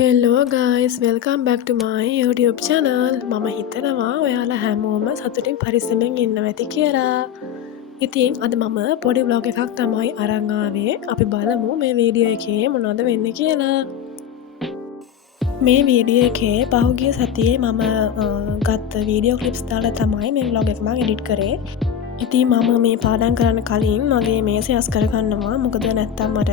හෙල්ලෝ guys welcome back ටු මයි YouTube channel. මම හිතනවා ඔයාලා හැමෝම සතුටින් පරිස්සමෙන් ඉන්න ඇති කියලා. ඉතින් අද මම පොඩි බ්ලොග් එකක් තමයි අරන් ආවේ. අපි බලමු මේ වීඩියෝ එකේ මොනවද වෙන්නේ කියලා. මේ වීඩියෝ එකේ පහුගිය සතියේ මම ගත්ත වීඩියෝ ක්ලිප්ස් දාලා තමයි මේ බ්ලොග් එක මම එඩිට් කරේ. ඉතින් මම මේ පාඩම් කරන්න කලින් මගේ මේසය අස් කරගන්නවා. මොකද නැත්තම් මට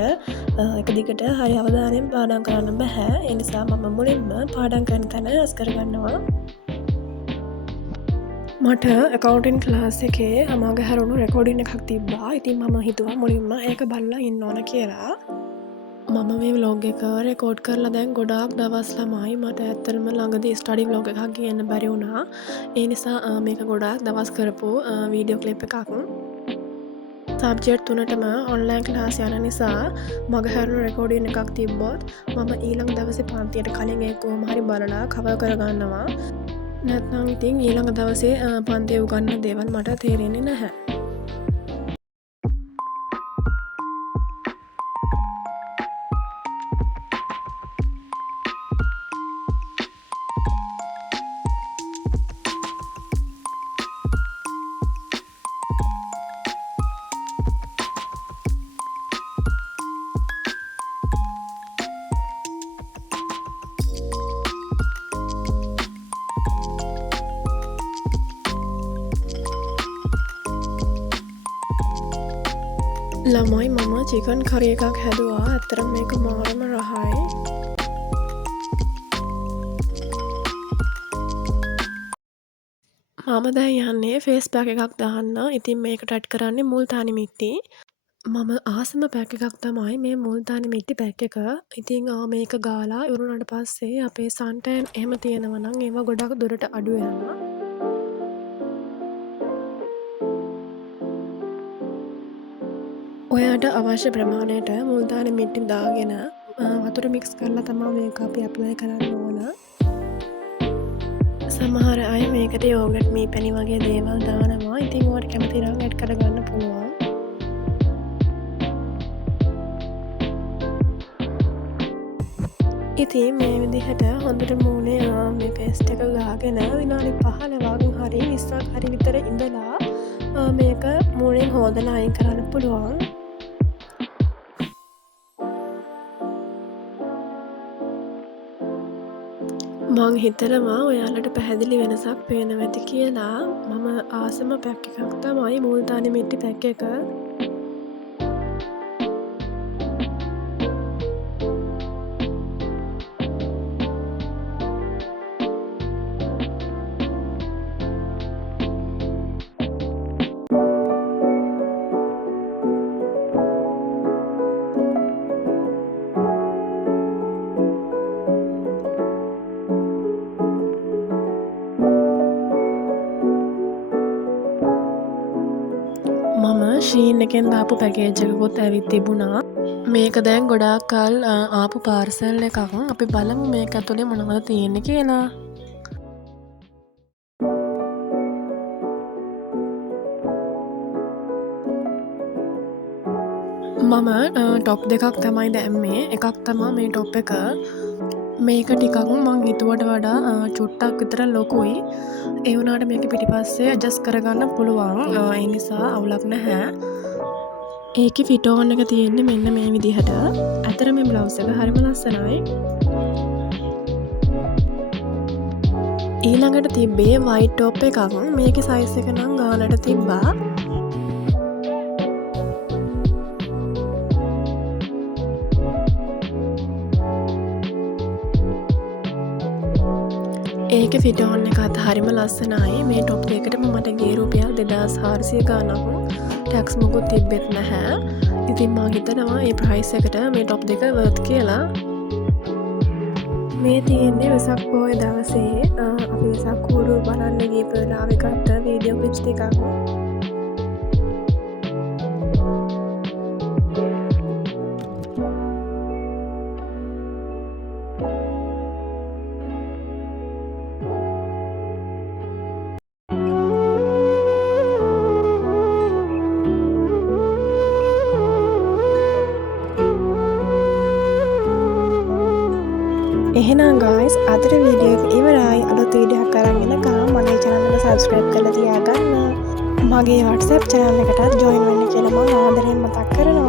එක දිගට හරි අවධානයෙන් පාඩම් කරන්න බෑ. ඒ නිසා මම මුලින්ම පාඩම් කරන තැන අස් කරගන්නවා. මට accounting class එකේ මගේ හැරුණු රෙකෝඩින් එකක් තිබ්බා. ඉතින් මම හිතුවා මුලින්ම ඒක බලලා ඉන්න ඕන කියලා. මම මේ ව්ලොග් එක රෙකෝඩ් කරලා දැන් ගොඩාක් දවස් ළමයි. මට ඇත්තටම ළඟදී ස්ටඩි ව්ලොග් එකක් ගේන්න බැරි වුණා. ඒ නිසා මේක ගොඩාක් දවස් කරපු වීඩියෝ ක්ලිප් එකක්. සබ්ජෙක්ට් තුනටම ඔන්ලයින් ක්ලාස් යන නිසා මගේ හැරුණු රෙකෝඩින් එකක් තිබ්බොත් මම ඊළඟ දවසේ පන්තියට කලින් ඒක කොහොම හරි බලලා කවර් කරගන්නවා. නැත්නම් ඉතින් ඊළඟ දවසේ පන්තියේ උගන්වන දේවල් මට තේරෙන්නේ නැහැ. ළමයි මම චිකන් කරි එකක් හැදුවා. ඇත්තටම මේක මාරම රහයි. මම දැන් යන්නේ ෆේස් පැක් එකක් දාන්න. ඉතින් මේකට ඇඩ් කරන්නේ මුල්තානි මිටි. මම ආසම පැක් එකක් තමයි මේ මුල්තානි මිටි පැක් එක. ඉතින් මේක ගාලා ඉවරුනට පස්සේ අපේ සන්ටෑන් එහෙම තියෙනවා නම් ඒවා ගොඩක් දුරට අඩු වෙනවා. ඔයාට අවශ්‍ය ප්‍රමාණයට මුල්තානි මිටි දාගෙන වතුර මික්ස් කරලා තමයි මේක අපි ඇප්ලයි කරන්න ඕන. සමහර අය මේකට යෝගට් මී පැණි වගේ දේවල් දානවා. ඉතින් ඔයාට කැමති නම් ඇඩ් කරගන්න පුළුවන්. ඉතින් මේ විදිහට හොඳට මූණේ මේ පේස්ට් එක ගාගෙන විනාඩි 15ක් හරි 20ක් හරි විතර ඉඳලා මේක මූණෙන් හොදලා අයින් කරන්න පුළුවන්. මං හිතනවා ඔයාලට පැහැදිලි වෙනසක් පේනවා ඇති කියලා. මම ආසම පැක් එකක් තමයි මුල්තානි මිටි පැක් එක. මම ශීන් එකෙන් දාපු පැකේජ් එකකුත් ඇවිත් තිබුණා. මේක දැන් ගොඩාක් කල් ආපු පාර්සල් එකක්. අපි බලමු මේක ඇතුලේ මොනවද තියෙන්නේ කියලා. මම ටොප් දෙකක් තමයි දැම්මේ. එකක් තමයි මේ ටොප් එක. මේක ටිකක් මං හිතුවට වඩා චුට්ටක් විතර ලොකුයි. ඒ වුණාට මේක පිටිපස්සේ ඇඩ්ජස්ට් කරගන්න පුළුවන්. ඒ නිසා අවුලක් නැහැ. ඒකේ ෆිට ඕන් එක තියෙන්නේ මෙන්න මේ විදිහට. අතර මේ බ්ලවුස් එක හරිම ලස්සනයි. ඊළඟට තිබ්බේ වයිට් ටොප් එකක්. මේකේ සයිස් එක නම් ගානට තිබ්බා. ඒක ෆිට ඕන් එකත් හරිම ලස්සනයි. මේ ටොප් එකටම මට ගියේ රුපියල් 2400 ගාණක්. ටැක්ස් මොකුත් තිබ්බෙත් නැහැ. ඉතින් මම හිතනවා මේ ප්‍රයිස් එකට මේ ටොප් දෙක වර්ත් කියලා. මේ තියෙන්නේ වෙසක් පොහොය දවසේ අපි වෙසක් කූඩුව බලන්න ගිහපු වෙලාවේ ගත්ත වීඩියෝ ක්ලිප්ස් ටිකක්. එහෙනම් ගායිස් අදට වීඩියෝ එක ඉවරයි. අලුත් වීඩියෝ එකක් අරන් එනකම් මගේ channel එක subscribe කරලා තියාගන්න. මගේ WhatsApp channel එකටත් join වෙන්න කියලා මම ආදරෙන් මතක් කරනවා.